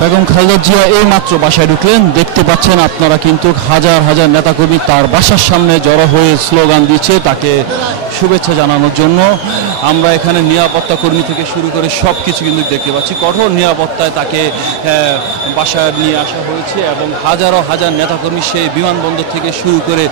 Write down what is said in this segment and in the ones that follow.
বেগম খালেদা জিয়া এই মাত্র বাসায় ঢুকলেন। দেখতে পাচ্ছেন আপনারা কিন্তু হাজার হাজার নেতাকর্মী তার বাসার সামনে জড়ো হয়ে স্লোগান দিচ্ছে তাকে শুভেচ্ছা জানানোর জন্য। আমরা এখানে নিরাপত্তা কর্মী থেকে শুরু করে সব কিছু কিন্তু দেখতে পাচ্ছি। কঠোর নিরাপত্তায় তাকে বাসায় নিয়ে আসা হয়েছে এবং হাজারো হাজার নেতাকর্মী সেই বিমানবন্দর থেকে শুরু করে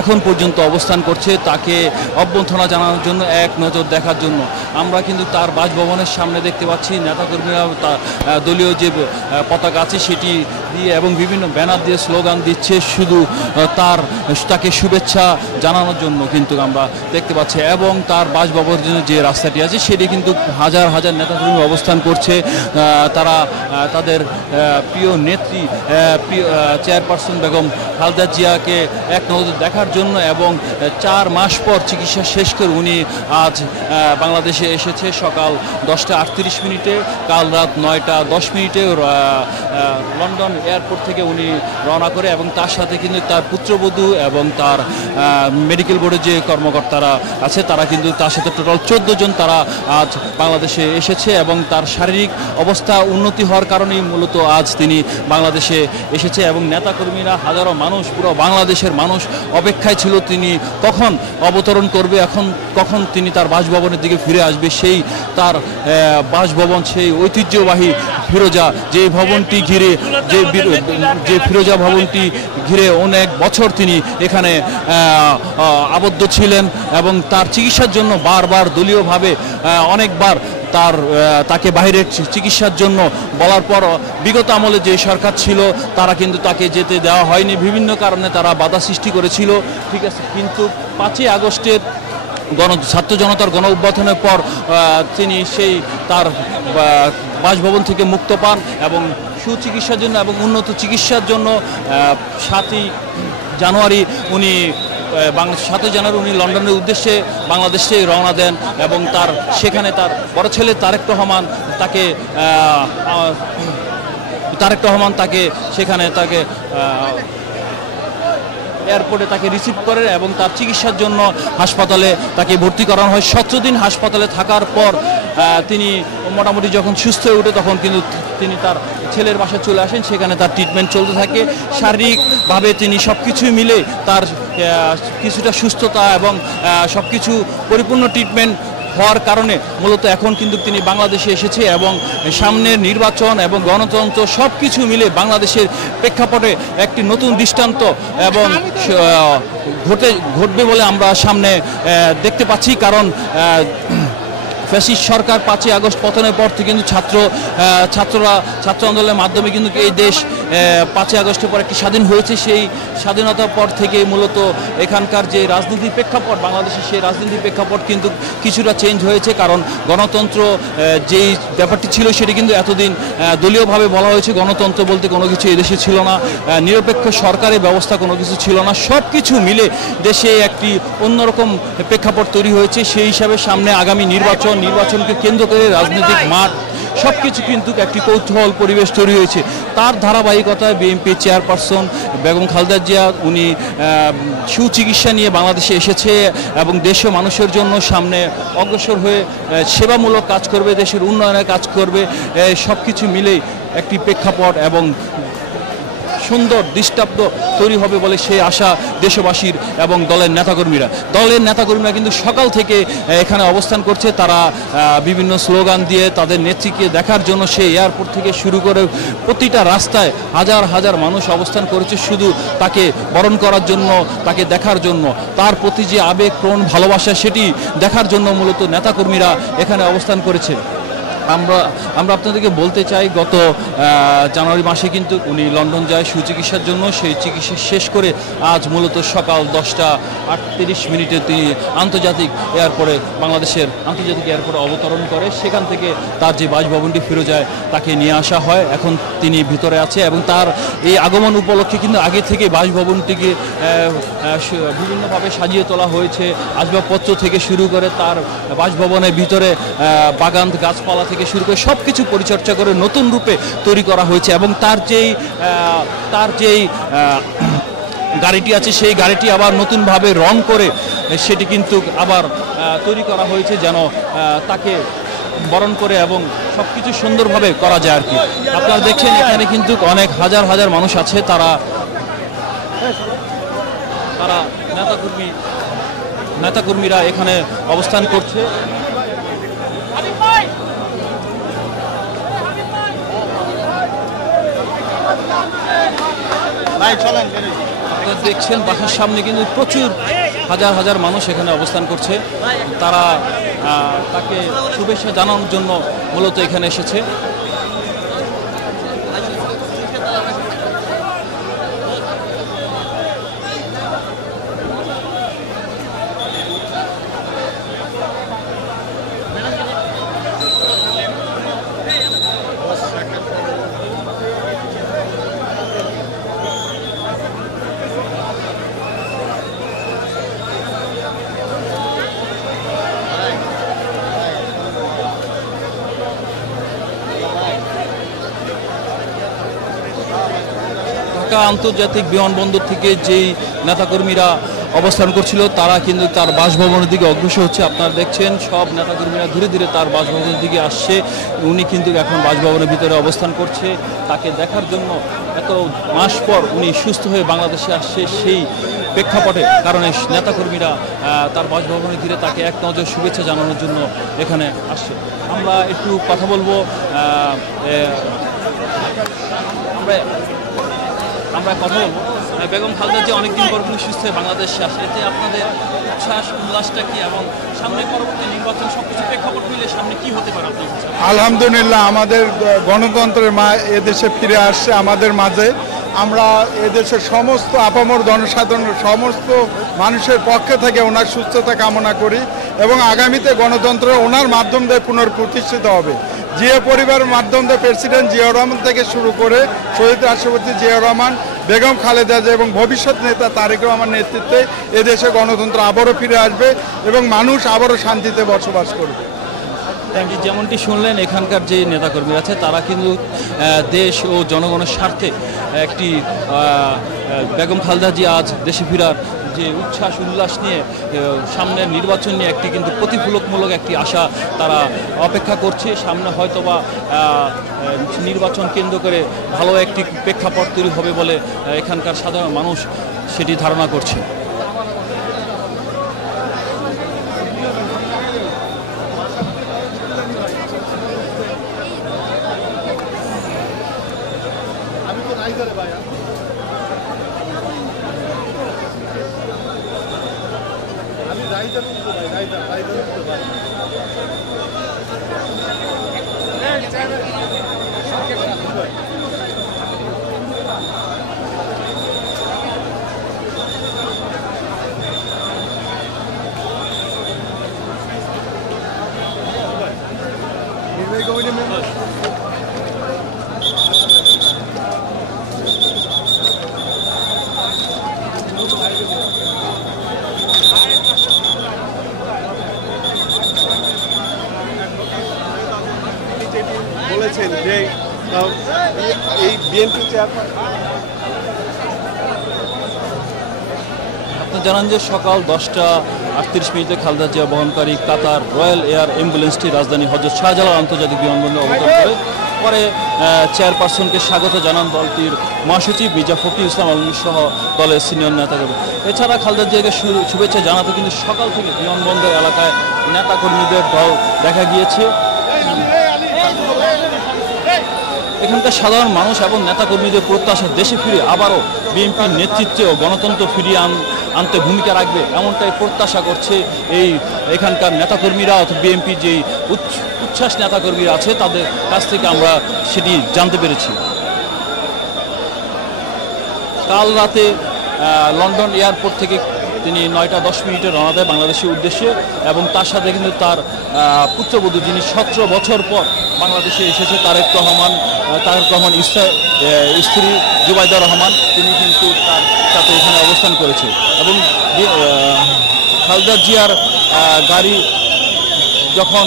এখন পর্যন্ত অবস্থান করছে তাকে অভ্যর্থনা জানানোর জন্য, এক নজর দেখার জন্য। আমরা কিন্তু তার বাসভবনের সামনে দেখতে পাচ্ছি নেতাকর্মীরা দলীয় যে পতাকা আছে সেটি দিয়ে এবং বিভিন্ন ব্যানার দিয়ে স্লোগান দিচ্ছে শুধু তাকে শুভেচ্ছা জানানোর জন্য কিন্তু আমরা দেখতে পাচ্ছি। এবং তার বাসভবনের জন্য যে রাস্তাটি আছে সেটি কিন্তু হাজার হাজার নেতাকর্মী অবস্থান করছে। তারা তাদের প্রিয় নেত্রী চেয়ারপারসন বেগম খালেদা জিয়াকে এক নজর দেখার জন্য এবং 4 মাস পর চিকিৎসা শেষ করে উনি আজ বাংলাদেশে এসেছে সকাল 10টা 38 মিনিটে। কাল রাত 9টা 10 মিনিটে লন্ডন এয়ারপোর্ট থেকে উনি রওনা করে এবং তার সাথে কিন্তু তার পুত্রবধূ এবং তার মেডিকেল বোর্ডের যে কর্মকর্তারা আছে তারা কিন্তু তার সাথে টোটাল 14 জন তারা আজ বাংলাদেশে এসেছে এবং তার শারীরিক অবস্থা উন্নতি হওয়ার কারণেই মূলত আজ তিনি বাংলাদেশে এসেছে। এবং নেতাকর্মীরা হাজারো মানুষ, পুরো বাংলাদেশের মানুষ অপেক্ষায় ছিল তিনি কখন অবতরণ করবে, কখন তিনি তার বাসভবনের দিকে ফিরে আসবে। সেই তার বাসভবন, সেই ঐতিহ্যবাহী ফিরোজা যে ভবনটি ঘিরে যে ফিরোজা ভবনটি ঘিরে অনেক বছর তিনি এখানে আবদ্ধ ছিলেন এবং তার চিকিৎসার জন্য বারবার দলীয়ভাবে অনেকবার তাকে বাইরের চিকিৎসার জন্য বলার পর বিগত আমলে যে সরকার ছিল তারা কিন্তু তাকে যেতে দেওয়া হয়নি, বিভিন্ন কারণে তারা বাধা সৃষ্টি করেছিল, ঠিক আছে। কিন্তু 5ই আগস্টের ছাত্র জনতার গণ অভ্যুত্থানের পর তিনি সেই তার বাসভবন থেকে মুক্ত পান এবং সুচিকিৎসার জন্য এবং উন্নত চিকিৎসার জন্য 7ই জানুয়ারি উনি লন্ডনের উদ্দেশ্যে বাংলাদেশে রওনা দেন এবং সেখানে তার বড় ছেলে তারেক রহমান তাকে সেখানে এয়ারপোর্টে তাকে রিসিভ করে এবং তার চিকিৎসার জন্য হাসপাতালে তাকে ভর্তি করানো হয়। 17 দিন হাসপাতালে থাকার পর তিনি মোটামুটি যখন সুস্থ হয়ে ওঠে তখন কিন্তু তিনি তার ছেলের বাসায় চলে আসেন, সেখানে তার ট্রিটমেন্ট চলতে থাকে। শারীরিকভাবে তিনি সব কিছুই মিলে তার কিছুটা সুস্থতা এবং সব কিছু পরিপূর্ণ ট্রিটমেন্ট হওয়ার কারণে মূলত এখন কিন্তু তিনি বাংলাদেশে এসেছে এবং সামনের নির্বাচন এবং গণতন্ত্র সব কিছু মিলে বাংলাদেশের প্রেক্ষাপটে একটি নতুন দৃষ্টান্ত এবং ঘটবে বলে আমরা সামনে দেখতে পাচ্ছি। কারণ ফ্যাসিস্ট সরকার 5ই আগস্ট পতনের পর থেকে কিন্তু ছাত্র আন্দোলনের মাধ্যমে কিন্তু এই দেশ 5ই আগস্টের পর একটি স্বাধীন হয়েছে। সেই স্বাধীনতার পর থেকে মূলত এখানকার যে রাজনীতির প্রেক্ষাপট, বাংলাদেশের সেই রাজনীতির প্রেক্ষাপট কিন্তু কিছুটা চেঞ্জ হয়েছে। কারণ গণতন্ত্র যেই ব্যাপারটি ছিল সেটি কিন্তু এতদিন দলীয়ভাবে বলা হয়েছে, গণতন্ত্র বলতে কোনো কিছু এদেশে ছিল না, নিরপেক্ষ সরকারের ব্যবস্থা কোনো কিছু ছিল না। সব কিছু মিলে দেশে একটি অন্যরকম প্রেক্ষাপট তৈরি হয়েছে। সেই হিসাবে সামনে আগামী নির্বাচনকে কেন্দ্র করে রাজনৈতিক মাঠ সব কিছু কিন্তু একটি কৌতূহল পরিবেশ তৈরি হয়েছে। তার ধারাবাহিকতায় বিএনপি চেয়ারপারসন বেগম খালেদা জিয়া উনি সুচিকিৎসা নিয়ে বাংলাদেশে এসেছে এবং দেশীয় মানুষের জন্য সামনে অগ্রসর হয়ে সেবামূলক কাজ করবে, দেশের উন্নয়নের কাজ করবে। সব কিছু মিলেই একটি প্রেক্ষাপট এবং সুন্দর দৃষ্টান্ত তৈরি হবে বলে সেই আশা দেশবাসীর এবং দলের নেতাকর্মীরা কিন্তু সকাল থেকে এখানে অবস্থান করছে। তারা বিভিন্ন স্লোগান দিয়ে তাদের নেত্রীকে দেখার জন্য সেই এয়ারপোর্ট থেকে শুরু করে প্রতিটা রাস্তায় হাজার হাজার মানুষ অবস্থান করেছে শুধু তাকে বরণ করার জন্য, তাকে দেখার জন্য, তার প্রতি যে আবেগপ্রণ ভালোবাসা সেটি দেখার জন্য মূলত নেতাকর্মীরা এখানে অবস্থান করেছে। আমরা আপনাদেরকে বলতে চাই, গত জানুয়ারি মাসে কিন্তু উনি লন্ডন যায় সুচিকিৎসার জন্য। সেই চিকিৎসা শেষ করে আজ মূলত সকাল 10:38 তিনি বাংলাদেশের আন্তর্জাতিক এয়ারপোর্টে অবতরণ করে। সেখান থেকে তার যে বাসভবনটি ফিরোজায় তাকে নিয়ে আসা হয়। এখন তিনি ভিতরে আছে এবং তার এই আগমন উপলক্ষে কিন্তু আগে থেকে বাসভবনটিকে বিভিন্নভাবে সাজিয়ে তোলা হয়েছে। আসবাবপত্র থেকে শুরু করে তার বাসভবনের ভিতরে বাগান গাছপালা থেকে শুরু করে সব কিছু পরিচর্যা করে নতুন রূপে তৈরি করা হয়েছে এবং তার যেই গাড়িটি আছে সেই গাড়িটি আবার নতুনভাবে রং করে সেটি কিন্তু আবার তৈরি করা হয়েছে যেন তাকে বরণ করে এবং সব কিছু সুন্দরভাবে করা যায় আর কি। আপনারা দেখছেন এখানে কিন্তু অনেক হাজার হাজার মানুষ আছে, তারা নেতাকর্মীরা এখানে অবস্থান করছে। আপনারা দেখছেন বাসার সামনে কিন্তু প্রচুর হাজার হাজার মানুষ এখানে অবস্থান করছে। তারা তাকে শুভেচ্ছা জানানোর জন্য মূলত এখানে এসেছে। ঢাকা আন্তর্জাতিক বিমানবন্দর থেকে যেই নেতাকর্মীরা অবস্থান করছিল তারা কিন্তু তার বাসভবনের দিকে অগ্রসর হচ্ছে। আপনারা দেখছেন সব নেতাকর্মীরা ধীরে ধীরে তার বাসভবনের দিকে আসছে। উনি কিন্তু এখন বাসভবনের ভিতরে অবস্থান করছে তাকে দেখার জন্য। এত মাস পর উনি সুস্থ হয়ে বাংলাদেশে আসছে, সেই প্রেক্ষাপটে কারণে নেতাকর্মীরা তার বাসভবনে ঘিরে তাকে এক নজর শুভেচ্ছা জানানোর জন্য এখানে আসছে। আমরা একটু কথা বলবো, আমরা কথা বলবো বেগম খালেদা যে অনেকদিন পর উনি সুস্থ হয়ে বাংলাদেশে আসে, এতে আপনাদের উচ্ছ্বাস উল্লাসটা কি এবং সামনে পরবর্তী নির্বাচন সবকিছু প্রেক্ষাপট মিলে সামনে কি হতে পারে আপনার? আলহামদুলিল্লাহ, আমাদের গণতন্ত্রের মা এদেশে ফিরে আসছে আমাদের মাঝে। আমরা এদেশের সমস্ত আপামর জনসাধারণ সমস্ত মানুষের পক্ষে থেকে ওনার সুস্থতা কামনা করি এবং আগামীতে গণতন্ত্র ওনার মাধ্যম দিয়ে পুনঃপ্রতিষ্ঠিত হবে। জিয়া পরিবারের মাধ্যম দিয়ে প্রেসিডেন্ট জিয়াউর রহমান থেকে শুরু করে শহীদ রাষ্ট্রপতি জিয়াউর রহমান, বেগম খালেদা জিয়া এবং ভবিষ্যৎ নেতা তারেক রহমান নেতৃত্বে এদেশে গণতন্ত্র আবারও ফিরে আসবে এবং মানুষ আবারও শান্তিতে বসবাস করবে। যেমনটি শুনলেন এখানকার যে নেতাকর্মী আছে তারা কিন্তু দেশ ও জনগণের স্বার্থে একটি বেগম খালেদা জিয়া আজ দেশে ফেরার যে উচ্ছ্বাস উল্লাস নিয়ে সামনের নির্বাচন নিয়ে একটি কিন্তু প্রতিফলকমূলক একটি আশা তারা অপেক্ষা করছে। সামনে হয়তোবা নির্বাচন কেন্দ্র করে ভালো একটি প্রেক্ষাপট তৈরি হবে বলে এখানকার সাধারণ মানুষ সেটি ধারণা করছে। আমি বলেছেন যে এই বিএনপি চেয়ারপারসন আপনি জানান যে সকাল 10:38 খালেদা জিয়া বহনকারী কাতার রয়্যাল এয়ার অ্যাম্বুলেন্সটি রাজধানী হযরত শাহজালাল আন্তর্জাতিক বিমানবন্দরে অবতরণ করে। পরে চেয়ারপারসনকে স্বাগত জানান দলটির মহাসচিব মির্জা ফখরুল ইসলাম আলমগীর সহ দলের সিনিয়র নেতাকর্মী। এছাড়া খালেদা জিয়াকে শুভেচ্ছা জানাতে কিন্তু সকাল থেকে বিমানবন্দর এলাকায় নেতাকর্মীদের দল দেখা গিয়েছে। এখানকার সাধারণ মানুষ এবং নেতাকর্মীদের প্রত্যাশা দেশে ফিরে আবারও বিএনপির নেতৃত্বে ও গণতন্ত্র ফিরিয়ে আনতে ভূমিকা রাখবে, এমনটাই প্রত্যাশা করছে এখানকার নেতাকর্মীরা অথবা বিএনপির যেই উচ্ছ্বাস নেতাকর্মীরা আছে তাদের কাছ থেকে আমরা সেটি জানতে পেরেছি। কাল রাতে লন্ডন এয়ারপোর্ট থেকে তিনি 9:10 রওনা দেয় বাংলাদেশের উদ্দেশ্যে এবং তার সাথে কিন্তু তার পুত্রবধূ যিনি 17 বছর পর বাংলাদেশে এসেছে তারেক রহমান স্ত্রী জুবাইদা রহমান, তিনি কিন্তু তার সাথে এখানে অবস্থান করেছে। এবং খালেদা জিয়ার গাড়ি যখন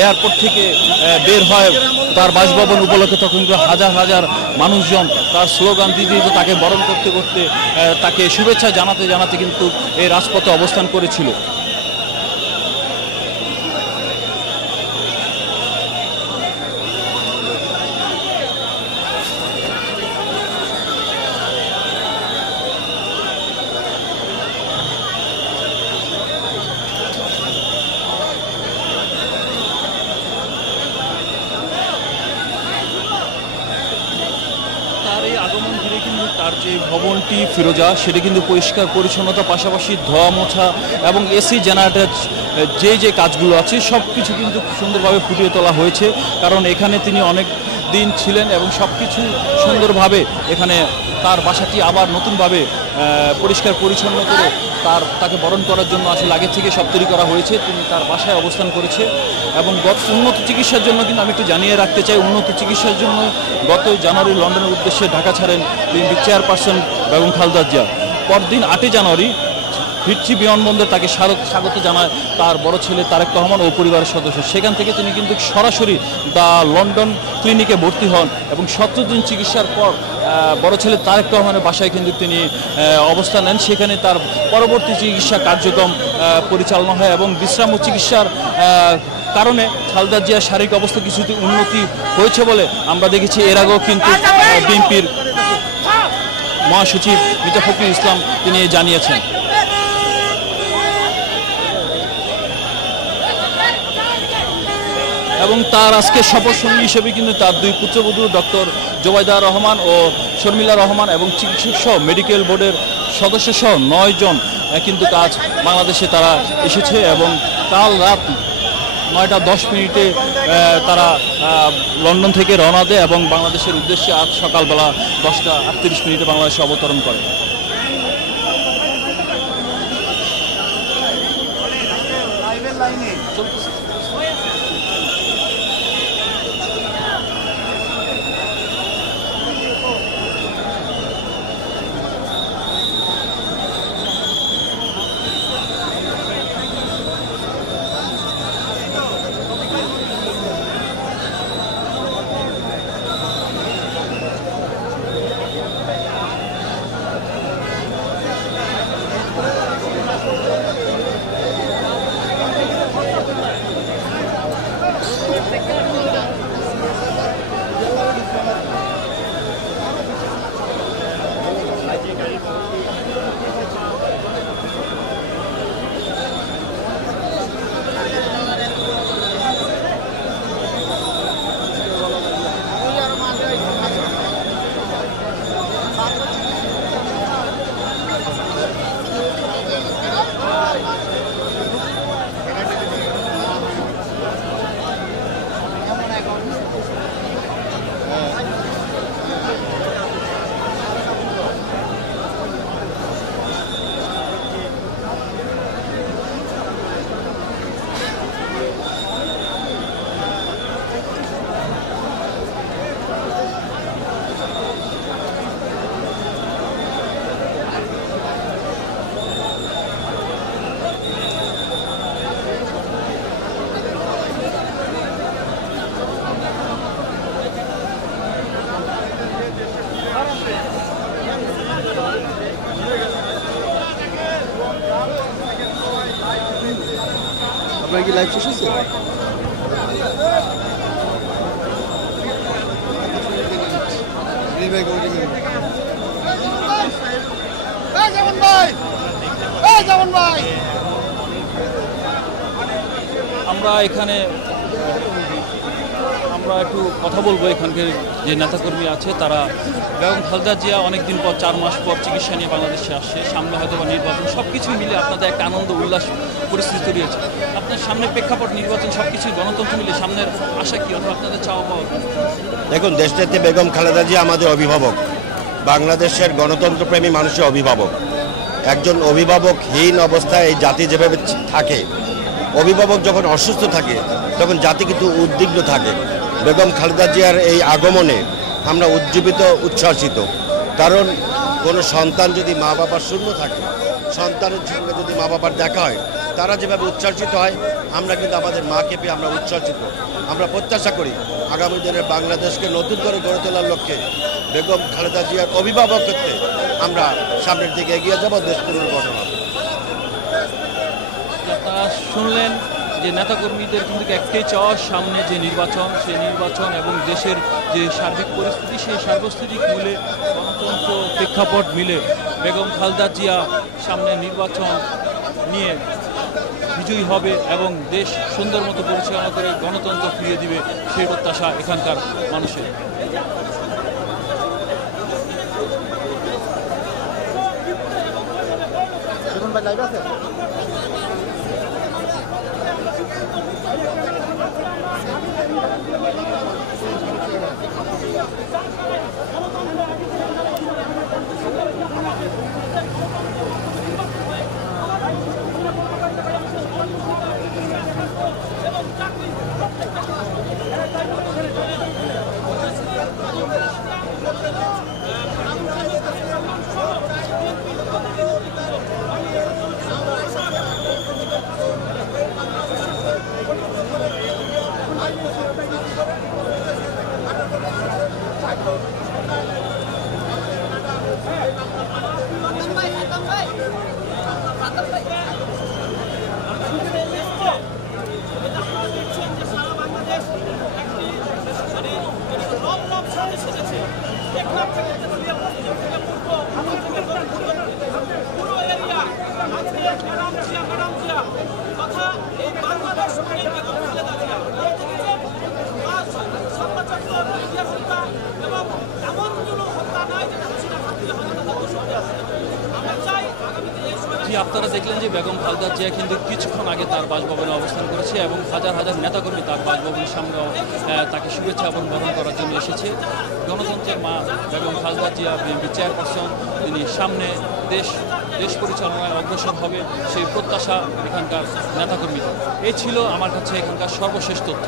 এয়ারপোর্ট থেকে বের হয় তার বাসভবন উপলক্ষে, তখন কিন্তু হাজার হাজার মানুষজন তার স্লোগান দিতে তাকে বরণ করতে করতে তাকে শুভেচ্ছা জানাতে জানাতে কিন্তু এই রাজপথে অবস্থান করেছিল। আগমন ঘিরে কিন্তু তার যে ভবনটি ফিরোজা সেটি কিন্তু পরিষ্কার পরিচ্ছন্নতা পাশাপাশি ধোয়া মোছা এবং এসি জেনারেটর যে কাজগুলো আছে সব কিছু কিন্তু সুন্দরভাবে ফুটিয়ে তোলা হয়েছে, কারণ এখানে তিনি অনেক দিন ছিলেন এবং সব কিছু সুন্দরভাবে এখানে তার বাসাটি আবার নতুনভাবে পরিষ্কার পরিচ্ছন্ন করে তাকে বরণ করার জন্য আসলে আগে থেকে সব তৈরি করা হয়েছে। তিনি তার বাসায় অবস্থান করেছে এবং উন্নত চিকিৎসার জন্য কিন্তু আমি একটু জানিয়ে রাখতে চাই, উন্নত চিকিৎসার জন্য গত জানুয়ারি লন্ডনের উদ্দেশ্যে ঢাকা ছাড়েন বিএনপি চেয়ারপারসন বেগম খালেদা জিয়া। পরদিন 8 জানুয়ারি ফিরচি বিমানবন্দর তাকে স্বাগত জানায় তার বড় ছেলে তারেক রহমান ও পরিবারের সদস্য। সেখান থেকে তিনি কিন্তু সরাসরি লন্ডন ক্লিনিকে ভর্তি হন এবং 17 দিন চিকিৎসার পর বড় ছেলে তারেক রহমানের বাসায় কিন্তু তিনি অবস্থান নেন। সেখানে তার পরবর্তী চিকিৎসা কার্যক্রম পরিচালনা হয় এবং বিশ্রাম ও চিকিৎসার কারণে খালেদা জিয়ার শারীরিক অবস্থা কিছুটা উন্নতি হয়েছে বলে আমরা দেখেছি। এর আগেও কিন্তু বিএনপির মহাসচিব মির্জা ফখরুল ইসলাম তিনি জানিয়েছেন। এবং তার আজকে শপথ সঙ্গী হিসেবে কিন্তু তার 2 পুত্রবধূ ডক্টর জুবাইদা রহমান ও শর্মিলা রহমান এবং চিকিৎসক সহ মেডিকেল বোর্ডের সদস্য সহ 9 জন কিন্তু আজ বাংলাদেশে তারা এসেছে এবং কাল রাত 9:10 তারা লন্ডন থেকে রওনা দেয় এবং বাংলাদেশের উদ্দেশ্যে আজ সকালবেলা 10:38 বাংলাদেশে অবতরণ করে। আপনার কি লাইভ শেষ হয়েছে? আমরা এখানে আমরা একটু কথা বলবো এখানকার যে নেতাকর্মী আছে তারা বেগম খালেদা জিয়া অনেকদিন পর 4 মাস পর চিকিৎসা নিয়ে বাংলাদেশে আসছে, সামনে হয়তো বা নির্বাচন, সব কিছু মিলে আপনাদের একটা আনন্দ উল্লাস পরিস্থিতি তৈরি হয়েছে। আপনার সামনে প্রেক্ষাপট, নির্বাচন, সব কিছু গণতন্ত্র মিলে সামনের আশা কি অথবা আপনাদের চাওয়া পাওয়া? দেখুন, দেশটাতে বেগম খালেদা জিয়া আমাদের অভিভাবক, বাংলাদেশের গণতন্ত্রপ্রেমী মানুষের অভিভাবক। একজন অভিভাবকহীন অবস্থায় এই জাতি যেভাবে থাকে, অভিভাবক যখন অসুস্থ থাকে তখন জাতি কিন্তু উদ্বিগ্ন থাকে। বেগম খালেদা জিয়ার এই আগমনে আমরা উজ্জীবিত, উচ্ছ্বাসিত। কারণ কোনো সন্তান যদি মা বাবার শূন্য থাকে, সন্তানের সঙ্গে যদি মা বাবার দেখা হয়, তারা যেভাবে উচ্ছ্বাসিত হয়, আমরা কিন্তু আমাদের মাকে পেয়ে আমরা উচ্ছ্বাসিত। আমরা প্রত্যাশা করি আগামী দিনে বাংলাদেশকে নতুন করে গড়ে তোলার লক্ষ্যে বেগম খালেদা জিয়ার অভিভাবকত্বে আমরা সামনের দিকে এগিয়ে যাব, দেশ পুনর্গঠন হবে। আপনারা শুনলেন যে নেতাকর্মীদের কিন্তু একটাই চাওয়া, সামনে যে নির্বাচন, সেই নির্বাচন এবং দেশের যে সার্বিক পরিস্থিতি, সেই সার্বস্থিতিক মিলে গণতন্ত্র প্রেক্ষাপট মিলে বেগম খালেদা জিয়া সামনে নির্বাচন নিয়ে বিজয়ী হবে এবং দেশ সুন্দর মতো পরিচালনা করে গণতন্ত্র ফিরিয়ে দিবে, সেই প্রত্যাশা এখানকার মানুষের। আপনারা দেখলেন যে বেগম খালেদা জিয়া কিন্তু কিছুক্ষণ আগে তার বাসভবনে অবস্থান করেছে এবং হাজার হাজার নেতাকর্মী তার বাসভবনের সামনে তাকে শুভেচ্ছা এবং বরণ করার জন্য এসেছে। গণতন্ত্রের মা বেগম খালেদা জিয়া বিএনপি চেয়ারপারসন, তিনি সামনে দেশ পরিচালনায় অগ্রসর হবে, সেই প্রত্যাশা এখানকার নেতাকর্মীদের। এই ছিল আমার কাছে এখানকার সর্বশেষ তথ্য।